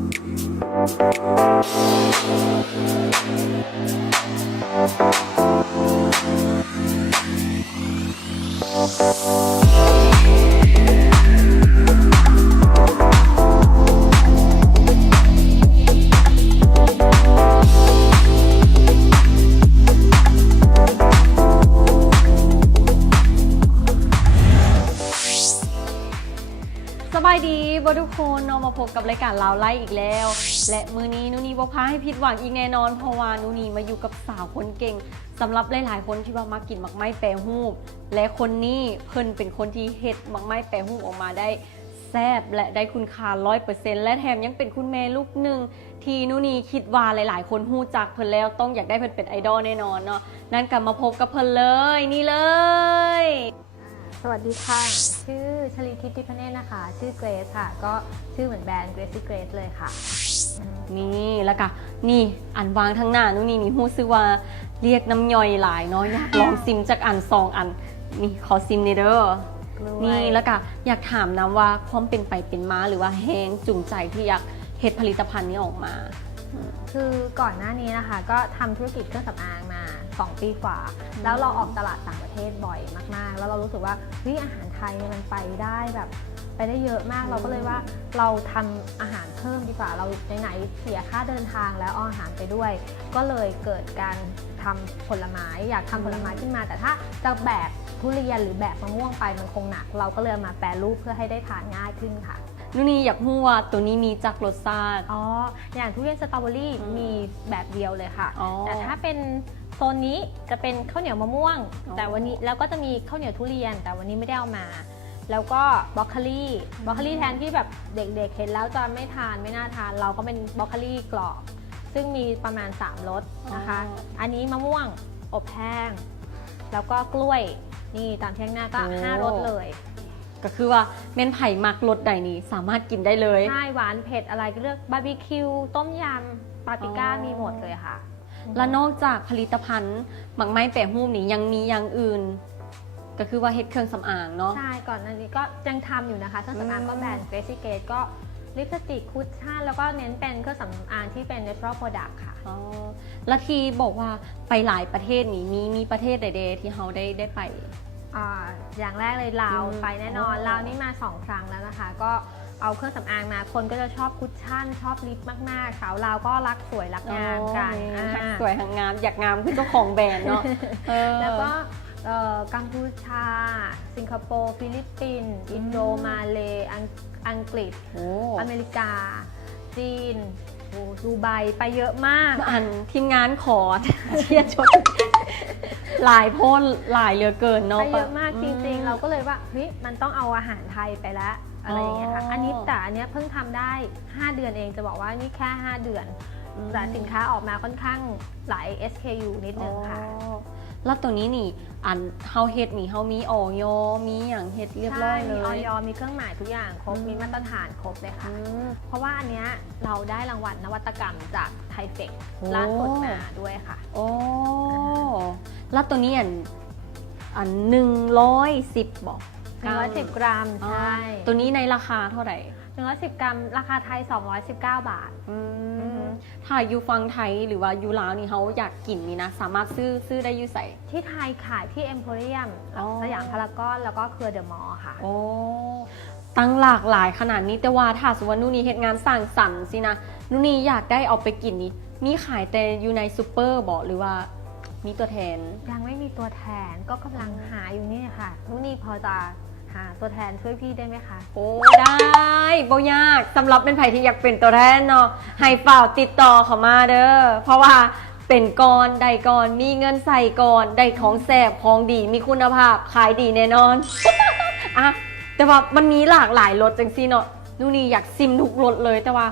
สบายดีบ่ทุกคนเนาะมาพบกับรายการลาวไล่อีกแล้วและมื้อนี้นุนีบ่พาให้ผิดหวังอีกแน่นอนเพราะว่านุนีมาอยู่กับสาวคนเก่งสำหรับหลายๆคนที่ว่ามากินหมักไม้แปรรูปและคนนี้เพิ่นเป็นคนที่เฮ็ดหมักไม้แปรรูปออกมาได้แซ่บและได้คุณค่า 100% และแถมยังเป็นคุณแม่ลูกหนึ่งที่นุนีคิดว่าหลายๆคนฮู้จักเพิ่นแล้วต้องอยากได้เพิ่นเป็นไอดอลแน่นอนเนาะนั่นก็มาพบกับเพิ่นเลยนี่เลย สวัสดีค่ะ ชื่อชลิทิพย์ทิพเนตรนะคะ ชื่อเกรซค่ะ ก็ชื่อเหมือนแบรนด์เกรซี่เกรซเลยค่ะ นี่แล้วก็นี่อันวางทั้งหน้านู่นนี่ฮู้ซึกว่าเรียกน้ำย่อยหลายเนาะอยากลองซิมจากอันซองอันนี่ขอซิมนี่เด้อนี่แล้วก็อยากถามนะว่าความเป็นไปเป็นมาหรือว่าแฮงจูงใจที่อยากเฮ็ดผลิตภัณฑ์นี้ออกมา คือก่อนหน้านี้นะคะ ก็ทำธุรกิจเครื่องสำอางมา 2 ปีกว่า แล้วเราออกตลาดต่างประเทศบ่อยมากๆ แล้วเรารู้สึกว่าเฮ้ยอาหารไทยเนี่ยมันไปได้แบบไปได้เยอะมาก เราก็เลยว่าเราทำอาหารเพิ่มดีกว่า เราไหนๆเสียค่าเดินทางแล้วเอาอาหารไปด้วย ก็เลยเกิดการทำผลไม้อยากทำผลไม้ขึ้นมา แต่ถ้าจะแบกทุเรียนหรือแบกมะม่วงไปมันคงหนัก เราก็เลยมาแปรรูปเพื่อให้ได้ทานง่ายขึ้นค่ะ นู่นนี่อยากฮู้ว่าตัวนี้มีจักรสชาติ อ๋อ อย่างทุเรียนสตรอเบอรี่มีแบบเดียวเลยค่ะ อ๋อ แต่ถ้าเป็นโซนนี้จะเป็นข้าวเหนียวมะม่วง อ๋อ แต่วันนี้แล้วก็จะมีข้าวเหนียวทุเรียน แต่วันนี้ไม่ได้เอามา แล้วก็บรอกโคลีแทนที่แบบเด็กๆเห็นแล้วจะไม่ทานไม่น่าทาน เราก็เป็นบรอกโคลีกรอบ ซึ่งมีประมาณ3รสนะคะ อันนี้มะม่วงอบแห้ง แล้วก็กล้วย นี่ตามที่ข้างหน้าก็5รสเลย ก็คือว่าเม่นไผ่มักรสใดนี้สามารถกินได้เลย ใช่หวานเผ็ดอะไรก็เลือกบาร์บีคิวต้มยำปาปริก้ามีหมดเลยค่ะ แล้วนอกจากผลิตภัณฑ์หมักไม้แปรรูปนี้ยังมีอย่างอื่น ก็คือว่าเฮ็ดเครื่องสำอางเนาะ ใช่ก่อนหน้านี้ก็ยังทำอยู่นะคะเครื่องสำอางก็แบรนด์เกรซี่เกตก็ลิปสติกคุชชั่นแล้วก็เน้นเป็นเครื่องสำอางที่เป็น natural product ค่ะ อ๋อแล้วที่บอกว่าไปหลายประเทศนี้มีประเทศใดๆที่เขาได้ไป อย่างแรกเลยลาวไปแน่นอน อ๋อ ลาวนี่มา2 ครั้งแล้วนะคะ ก็เอาเครื่องสำอางมาคนก็จะชอบคุชชั่นชอบลิปมากๆสาวลาวก็รักสวยรักงามกัน ทั้งสวยทั้งงามอยากงามคือเจ้าของแบรนด์เนาะ แล้วก็กัมพูชา สิงคโปร์ ฟิลิปปินส์อินโดมาเลอังกฤษ โอ้ อเมริกา จีนดูไบไปเยอะมาก อันทีมงานขอเชียร์ชดหลายโพนหลายเหลือเกินเนาะ ไปเยอะมากจริงๆ เราก็เลยว่าเฮ้ยมันต้องเอาอาหารไทยไปแล้วอะไรอย่างเงี้ยค่ะ อ๋ออั อันนี้แต่อันเนี้ยเพิ่งทำได้ 5 เดือนเองจะบอกว่านี่แค่ 5 เดือน แต่สินค้าออกมาค่อนข้างหลาย SKU นิดนึงค่ะ อ๋อแล้วตัวนี้นี่อันเฮาเฮ็ดนี่เฮามีออยมีอย่างเฮ็ดเรียบร้อยเล มีออย ยมีเครื่องหมายทุกอย่างครบ มีมาตรฐานครบเลยค่ะ เพราะว่าอันเนี้ยเราได้รางวัลนวัตกรรมจากไทเฟก โอ้ ล่าสุดมาด้วยค่ะ โอ้แล้วตัวนี้อัน110บอก 110 กรัม ใช่ ตัวนี้ในราคาเท่าไหร่ 110 กรัม ราคาไทย 219 บาท ถ้าอยู่ฟังไทยหรือว่าอยู่ลาวนี่เขาอยากกินนี่นะ สามารถซื้อได้อยู่ใส่ ที่ไทยขายที่เอ็มโพเรียม อ๋อ สยามพารากอนแล้วก็เครือเดอะมอลล์ค่ะ โอ้ตั้งหลากหลายขนาดนี้แต่ว่าถ้าสมมติว่านู่นนี่เฮ็ดงานสร้างสรรค์สินะนู่นนี่อยากได้เอาไปกินนี่มีขายแต่อยู่ในซูเปอร์บอกหรือว่ามีตัวแทน ยังไม่มีตัวแทนก็กำลังหาอยู่นี่ค่ะนุนี่พอจะหาตัวแทนช่วยพี่ได้ไหมคะ โอ้ได้บ่ยากสำหรับเป็นไผที่อยากเป็นตัวแทนเนาะให้เปล่าติดต่อเขามาเด้อเพราะว่าเป็นก่อนได้ก่อนมีเงินใส่ก่อนได้ของแซ่บของดีมีคุณภาพขายดีแน่นอน อะแต่ว่ามันมีหลากหลายรสจังซี่เนาะนู่นนี่อยากซิมทุกรสเลยแต่ว่า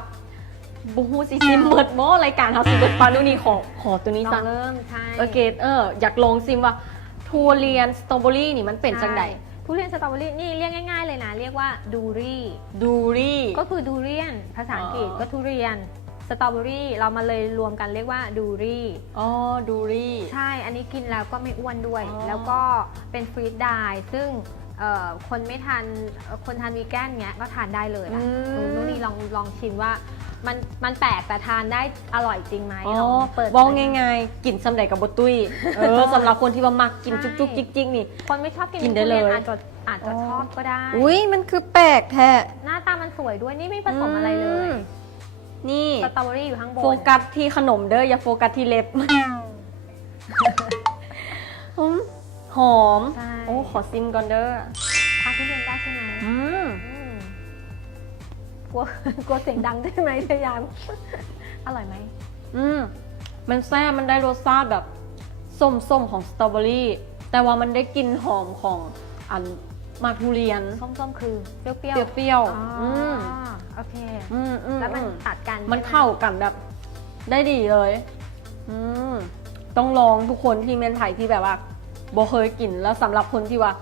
บูฮูสิซิมเมิดบ่รายการเฮาสิเบิดปานู่นนี่ขอตัวนี้ ลอ ซะ งเริ่มใช่ โอเคอยากลองซิมว่าทุเรียนสตรอเบอรี่นี่มันเป็นจังได ใช่ทุเรียนสตรอเบอรี่นี่เรียกง่ายๆเลยนะ เรียกว่าดูรี่ ดูรี่ ก็คือดูเรียนภาษาอังกฤษ อ๋อ ก็ทุเรียนสตรอเบอรี่เรามาเลยรวมกันเรียกว่าดูรี่ อ๋อดูรี่ ใช่อันนี้กินแล้วก็ไม่อ้วนด้วย อ๋อ แล้วก็เป็นฟรีดไดร์ซึ่งคนไม่ทานคนทานวีแกนเนี้ยก็ทานได้เลยนะ อืม นู่นนี่ลองชิมว่า มันแปลกแต่ทานได้อร่อยจริงไหม อ๋อ ลองเปิด บอกง่ายๆกินสำเร็จกับบตุ้ยสำหรับคนที่ว่ามักกินจุกๆจิกๆนี่ คนไม่ชอบกิน กินได้เลย ทุรีนอาจจะชอบก็ได้ อุ้ยมันคือแปลกแท้ หน้าตามันสวยด้วยนี่ไม่ผสมอะไรเลย นี่ สตรอเบอรี่อยู่ข้างบน โฟกัสที่ขนมเด้ออย่าโฟกัสที่เล็บหอม ใช่ โอ้ขอซิมก่อนเด้อ ทานทุเรียนได้ใช่ไหม อืม อืมกลัว กลัวเสียงดังใช่ไหมพยายาม อร่อยไหม มันแซ่บมันได้รสชาติแบบส้มๆของสตรอเบอรี่แต่ว่ามันได้กลิ่นหอมของอันมาทุเรียน ส้มๆคือเปรี้ยว เปรี้ยว อ๋อ ๆ อ อืม โอเค อืม แล้วมันตัดกัน มัน ใช่ไห เข้ากันแบบได้ดีเลยอืมต้องลองทุกคนที่เมนไผ่ที่แบบว่าโบเคยกินแล้วสำหรับคนที่ว่า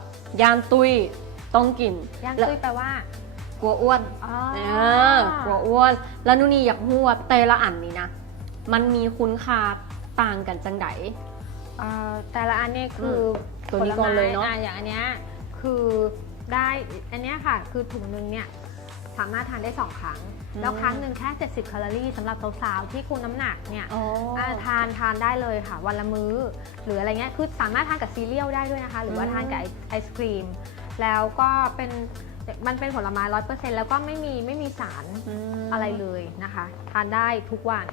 ย่านตุ้ยต้องกิน ย่าง แล้ว ตุ้ยแปลว่า กลัวอ้วน อ๋อ กลัวอ้วน แล้วนู่นนี่อยากรู้ว่าแต่ละอันนี้นะมันมีคุณค่าต่างกันจังได แต่ละอันเนี่ยคือ ตัวนี้ก่อนเลยเนอะ ผไม้อย่างอันเนี้ยคือได้อันเนี้ยค่ะคือถุงนึงเนี่ยสามารถทานได้ 2 ครั้ง แล้วครั้งหนึ่งแค่ 70 แคลอรี่สำหรับสาวๆที่คุมน้ำหนักเนี่ย ทานได้เลยค่ะวันละมื้อ หรืออะไรเงี้ยคือสามารถทานกับซีเรียลได้ด้วยนะคะ หรือว่าทานกับไอศครีม แล้วก็มันเป็นผลไม้ 100% แล้วก็ไม่มีสารอะไรเลยนะคะ ทานได้ทุกวัน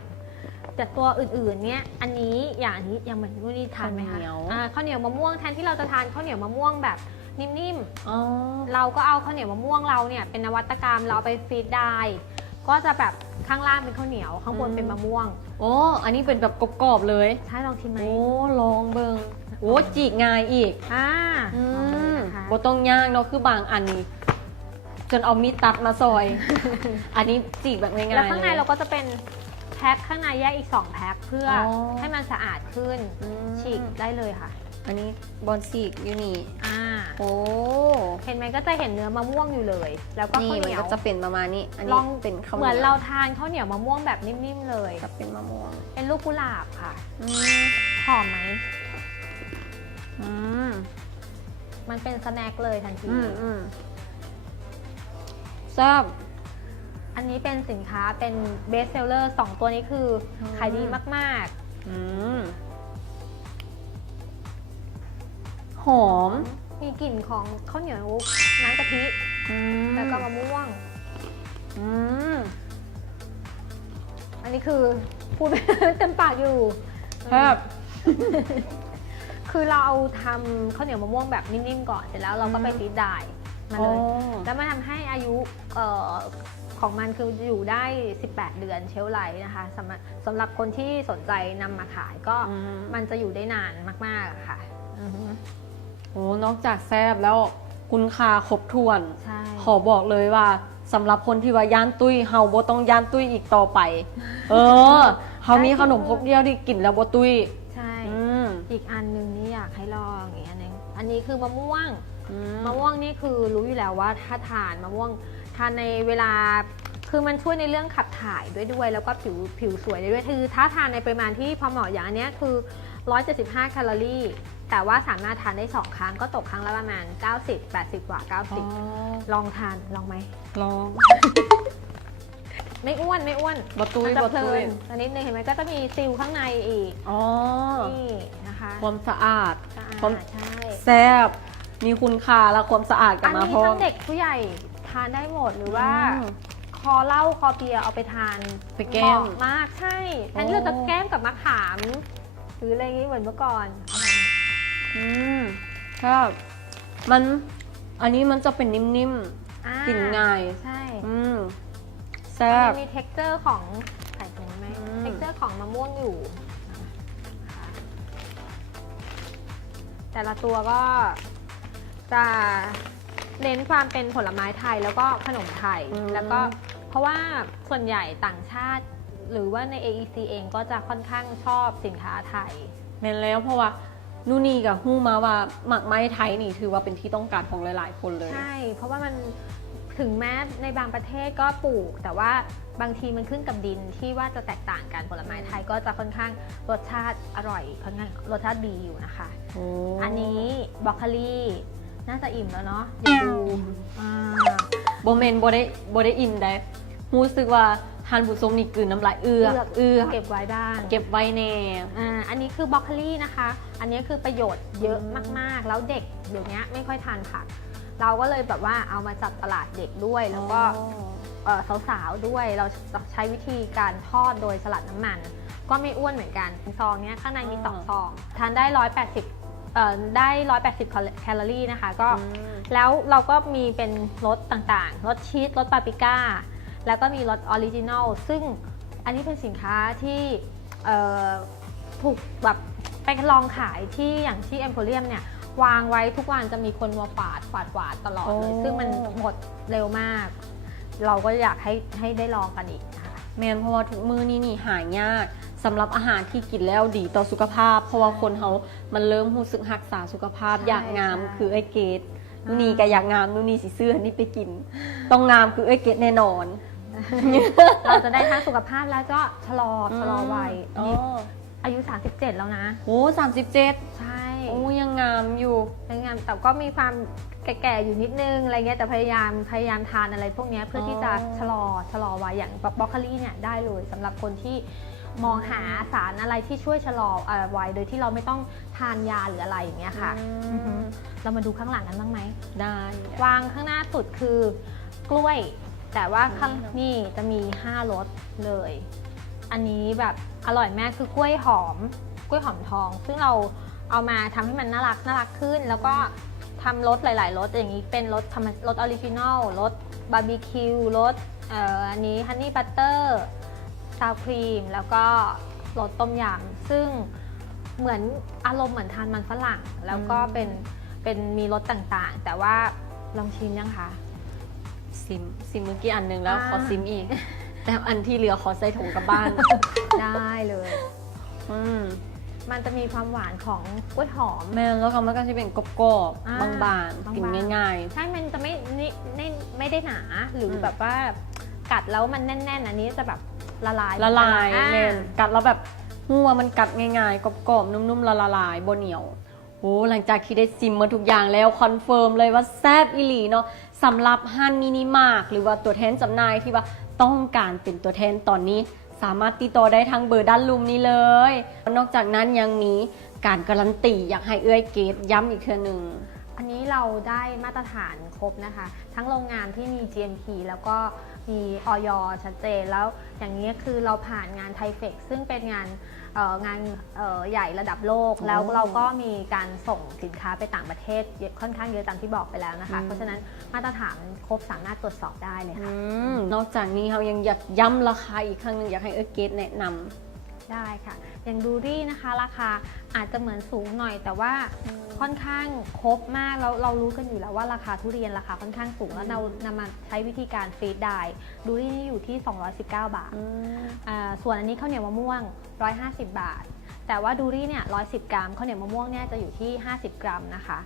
แต่ตัวอื่นๆเนี่ยอันนี้อย่างเหมือนนู่นนี่ทานไหมคะ ข้าวเหนียว ข้าวเหนียวมะม่วงแทนที่เราจะทานข้าวเหนียวมะม่วงแบบนิ่ม อ๋อ ๆเราก็เอาข้าวเหนียวมะม่วงเราเนี่ยเป็นนวัตกรรมเราเอาไปฟีดได้ก็จะแบบข้างล่างเป็นข้าวเหนียวข้างบนเป็นมะม่วง โอ้อันนี้เป็นแบบกรอบๆเลย ใช่ลองชิมไหม โอ้ลองเบิงโอ้จีกง่ายอีก อ่า อื ลองดู ม นะคะ บ่ต้องย่างเนาะคือบางอันนี้จนเอามีดตัดมาซอย อันนี้จีกแบบง่ายๆ แล้วข้างใน ลย เราก็จะเป็นแพ็คข้างในแยกอีก2แพ็คเพื่ออ อ ให้มันสะอาดขึ้น อืม ฉีกได้เลยค่ะ อันนี้บอลซีกอยู่นี่ อ่า โอ้ เห็นไหมก็จะเห็นเนื้อมะม่วงอยู่เลย แล้วก็ นี่ ข้าวเห มัน นียว ก็จะเป็นประมาณนี้ อัน ล นี้ อง เป็นข้าว เหมือน ยว เราทานข้าวเหนียวมะม่วงแบบนิ่มๆเลย จะเป็นมะม่วง เป็นลูกกุหลาบค่ะ อืม หอมไหม อืม มันเป็นสแน็คเลยทันที ทราบ อันนี้เป็นสินค้าเป็นเบสเซลเลอร์2ตัวนี้คือขายดีมาก อืมหอม ๆ มีกลิ่นของข้าวเหนียวน้ำกะทิ อืม แล้วก็มะม่วง อืม อันนี้คือพูด เต็มปากอยู่ ครับ คือเราเอาทำข้าวเหนียวมะม่วงแบบนิ่มๆก่อนเสร็จแล้วเราก็ไปฟีดได้มาเลย แล้วมันทำให้อายุของมันคืออยู่ได้ 18 เดือนเชลฟ์ไลฟ์นะคะสำหรับคนที่สนใจนำมาขายก็ อืม มันจะอยู่ได้นานมากๆอะค่ะอือฮึ โอ้นอกจากแซ่บแล้วคุณค่าครบถ้วน ใช่ ขอบอกเลยว่าสำหรับคนที่ว่าย่านตุ้ยเฮาบ่ต้องย่านตุ้ยอีกต่อไป เฮามีขนมครกเดียวที่กินแล้วบ่ตุ้ย ใช่ อืม อีกอันหนึงนี่อยากให้ลองอีกอันหนึงอันนี้คือมะม่วง อื มะม่วงนี่คือรู้อยู่แล้วว่าถ้าทานมะม่วงทานในเวลาคือมันช่วยในเรื่องขับถ่ายด้วยแล้วก็ผิวสวยได้ด้วยคือถ้าทานในปริมาณที่พอเหมาะอย่างอันเนี้ยคือ 175 แคลอรี่ แต่ว่าสามารถทานได้ 2 ครั้งก็ตกครั้งละประมาณ 90 80 กว่า อ๋อ 90 ลองทานลองไหม ลอง ไม่อ้วน บ่ตุ้ย มันจะ บ่ เพลิ ตุ้ย นอันนิดนึงเห็นไหมก็จะมีซิลข้างในอีก อ๋อ นี่นะคะ ความสะอาด สะอา ความ ดใช่ แซ่บมีคุณค่าและความสะอาดกลั อั บ น มา นี้ พร้อ ทั้ ม งเด็กผู้ใหญ่ทานได้หมดหรือว่า อืม คอเหล้าคอเบียร์เอาไปทาน ไปแก้ม เหาะมากใช่แทนที่เราจะแก้มกับมะขาม หรืออะไรอย่างนี้เหมือนเมื่อก่อนอร่อย อืมครับอันนี้มันจะเป็นนิ่ม อ่า กินง่าย ใช่ อืมแซ่บ มันมี texture ของใส่ตรงนี้ไหม อืม texture ของมะม่วงอยู่นะคะแต่ละตัวก็จะเน้นความเป็นผลไม้ไทยแล้วก็ขนมไทย แล้วก็เพราะว่าส่วนใหญ่ต่างชาติ หรือว่าใน AEC เองก็จะค่อนข้างชอบสินค้าไทย แม่นแล้วเพราะว่านูนี่กับฮู้มาว่าหมักไม้ไทยนี่ถือว่าเป็นที่ต้องการของหลายๆคนเลย ใช่ เพราะว่ามันถึงแม้ในบางประเทศก็ปลูก แต่ว่าบางทีมันขึ้นกับดินที่ว่าจะแตกต่างกันผลไม้ไทยก็จะค่อนข้างรสชาติอร่อยค่อนข้างรสชาติดีอยู่นะคะ โอ้ อันนี้บรอกโคลีน่าจะอิ่มแล้วเนาะเดี๋ยวดูอ่า โบเมนโบได้อินได้รู้สึกว่า ท่านผู้ชมนี่กลืนน้ำลายเอือก เก็บไว้บ้าง เก็บไว้แน่ อันนี้คือบรอกโคลีนะคะ อันนี้คือประโยชน์เยอะมากๆ แล้วเด็กเดี๋ยวนี้ไม่ค่อยทานผัก เราก็เลยแบบว่าเอามาจัดตลาดเด็กด้วย แล้วก็สาวๆด้วย เราใช้วิธีการทอดโดยสลัดน้ำมัน ก็ไม่อ้วนเหมือนกันซองเนี้ยข้างในมี2ซองทานได้180แคลอรี่นะคะก็แล้วเราก็มีเป็นรสต่างๆรสชีสรสปาปริก้าแล้วก็มีรสออริจินอลซึ่งอันนี้เป็นสินค้าที่ถูกแบบไปลองขายที่อย่างที่เอ็มโพเรียมเนี่ยวางไว้ทุกวันจะมีคนมาปาดตลอดเลยซึ่งมันหมดเร็วมาก เราก็อยากให้ได้ลองกันอีกนะคะ แมนเพราะว่าทุกมื้อนี้นี่หายากสำหรับอาหารที่กินแล้วดีต่อสุขภาพ เพราะว่าคนเขามันเริ่มรู้สึกรักษาสุขภาพอยากงามคือไอ้เกดนู่นนี่ก็อยากงามนู่นนี่สิซื้ออันนี้ไปกินต้องงามคือไอ้เกดแน่นอน เราจะได้ทั้งสุขภาพแล้วก็ชะลอวัยอันนี้อายุ 37 แล้วนะ โอ้37 ใช่ โอ้ยังงามอยู่ ยังงามแต่ก็มีความแก่ๆอยู่นิดนึงอะไรเงี้ยแต่พยายามทานอะไรพวกนี้เพื่อที่จะชะลอวัยอย่างบรอกโคลีเนี่ยได้เลยสำหรับคนที่มองหาสารอะไรที่ช่วยชะลอวัยโดยที่เราไม่ต้องทานยาหรืออะไรอย่างเงี้ยค่ะเรามาดูข้างหลังกันบ้างไหม ได้ วางข้างหน้าสุดคือกล้วยแต่ว่าข้างนี่จะมี5รสเลย อันนี้แบบอร่อยมากคือกล้วยหอมทองซึ่งเราเอามาทำให้มันน่ารักขึ้น แล้วก็ทำรสหลายๆรสอย่างนี้เป็นรสออริจินอลรสบาร์บีคิวรสอันนี้ฮันนี่บัตเตอร์ซาวครีมแล้วก็รสต้มยำซึ่งเหมือนอารมณ์เหมือนทานมันฝรั่งแล้วก็เป็นมีรสต่างๆแต่ว่าลองชิมยังคะ ซิมเมื่อกี้อันหนึงแล้วขอซิมอีก แต่อันที่เหลือขอใส่ถุงกลับบ้าน ได้เลยมันจะมีความหวานของกล้วยหอมแม่แล้วก็มันก็จะเป็นกรอบๆบางๆกินง่ายๆใช่มันจะไม่ได้หนาหรือแบบว่ากัดแล้วมันแน่นๆอันนี้จะแบบละลายแม่กัดแล้วแบบหัวมันกัดง่ายๆกรอบๆนุ่มๆละลายบ่เหนียวโอ้หลังจากที่ได้ซิมมาทุกอย่างแล้วคอนเฟิร์มเลยว่าแซ่บอีหลีเนาะสำหรับฮันมินิมาร์ทหรือว่าตัวแทนจำหน่ายที่ว่าต้องการเป็นตัวแทนตอนนี้สามารถติดต่อได้ทางเบอร์ด้านลุมนี้เลยนอกจากนั้นยังมีการการันตีอยากให้เอื้อยเกดย้ำอีกเทื่อหนึ่งอันนี้เราได้มาตรฐานครบนะคะทั้งโรงงานที่มี GMP แล้วก็มีอย.ชัดเจนแล้วอย่างนี้คือเราผ่านงานไทเฟกซึ่งเป็นงานใหญ่ระดับโลกแล้วเราก็มีการส่งสินค้าไปต่างประเทศค่อนข้างเยอะตามที่บอกไปแล้วนะคะเพราะฉะนั้นมาตรฐานครบสามารถตรวจสอบได้เลยค่ะนอกจากนี้เรายังอยากย้ำราคาอีกครั้งหนึ่งอยากให้เอื้อยเกดแนะนำได้ค่ะอย่างดูรี่นะคะราคาอาจจะเหมือนสูงหน่อยแต่ว่าค่อนข้างครบมากแล้วเรารู้กันอยู่แล้วว่าราคาทุเรียนราคาค่อนข้างสูงแล้วเรานำมาใช้วิธีการฟรีดได้ดูรี่นี่อยู่ที่219 บาทส่วนอันนี้ข้าวเหนียวมะม่วง150 บาทแต่ว่าดูรี่เนี่ย110 กรัมข้าวเหนียวมะม่วงเนี่ยจะอยู่ที่50 กรัมนะคะ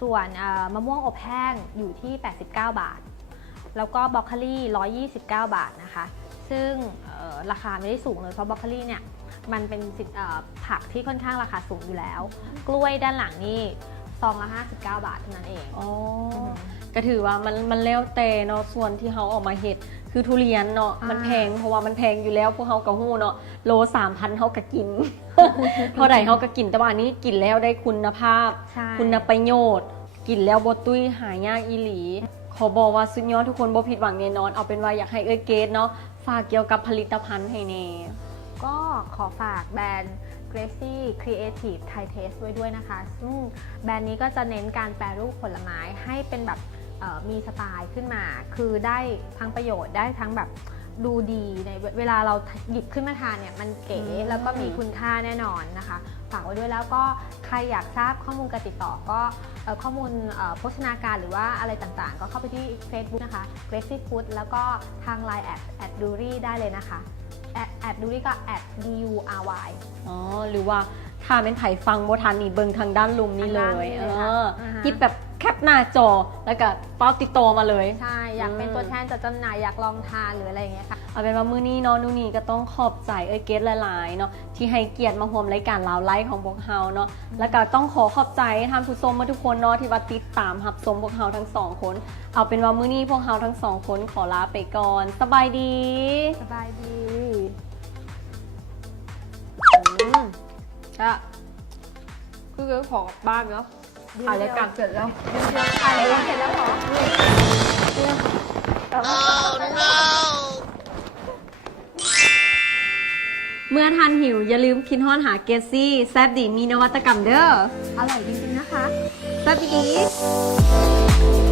ส่วนมะม่วงอบแห้งอยู่ที่89 บาทแล้วก็บรอกโคลี129 บาทนะคะซึ่งราคาไม่ได้สูงเลยเพราะบรอกโคลีเนี่ยมันเป็นผักที่ค่อนข้างราคาสูงอยู่แล้วกล้วยด้านหลังนี่ซองละ59 บาทเท่านั้นเองก็ถือว่ามันแล้วแต่เนาะส่วนที่เขาออกมาเห็ดคือทุเรียนเนาะมันแพงเพราะว่ามันแพงอยู่แล้วพวกเขากระหู้เนาะโล 3,000เขาก็กิน เท่าไหร่เขาก็กินแต่ว่านี้กินแล้วได้คุณภาพคุณประโยชน์กินแล้วบ่ตุ้ยหายากอีหลีขอบอกว่าสุดยอดทุกคนบ่ผิดหวังแน่นอนเอาเป็นว่าอยากให้เอื้อยเกดเนาะฝากเกี่ยวกับผลิตภัณฑ์ให้แน่ก็ขอฝากแบรนด์ Gracie Creative Thai Taste ไว้ด้วยนะคะซึ่งแบรนด์นี้ก็จะเน้นการแปรรูปผลไม้ให้เป็นแบบมีสไตล์ขึ้นมาคือได้ทั้งประโยชน์ได้ทั้งแบบดูดีในเวลาเราหยิบขึ้นมาทานเนี่ยมันเก๋แล้วก็มีคุณค่าแน่นอนนะคะฝากไว้ด้วยแล้วก็ใครอยากทราบข้อมูลการติดต่อก็ข้อมูลโภชนาการหรือว่าอะไรต่างๆก็เข้าไปที่ Facebook นะคะ Gracie Food แล้วก็ทาง Line @dury ได้เลยนะคะดูรี่ก็@dury หรือว่าถ้าเป็นไผ่ฟังโบทันนี่เบิงทางด้านลุมนี่เลยที่แบบ แคปหน้าจอแล้วก็เป้าติดต่อมาเลย ใช่อยากเป็นตัวแทนจัดจำหน่ายอยากลองทานหรืออะไรอย่างเงี้ยค่ะ เอาเป็นว่ามื้อนี้เนาะนู่นนี่ก็ต้องขอบใจเกรดหลายๆเนาะที่ให้เกียรติมาร่วมรายการลาวไลฟ์ของพวกเฮาเนาะแล้วก็ต้องขอบใจท่านผู้ชมมาทุกคนเนาะที่ว่าติดตามรับชมพวกเฮาทั้งสองคนเอาเป็นว่ามื้อนี้พวกเฮาทั้งสองคนขอลาไปก่อนสบายดี สบายดี ก็คือขอกลับบ้านเนาะถ่ายรายการเสร็จแล้ว ถ่ายรายการเสร็จแล้วเหรอ เมื่อท่านหิวอย่าลืมคิดฮอนหาเกซซี่แซบดีมีนวัตกรรมเด้อ อร่อยจริงๆนะคะ แซบอีก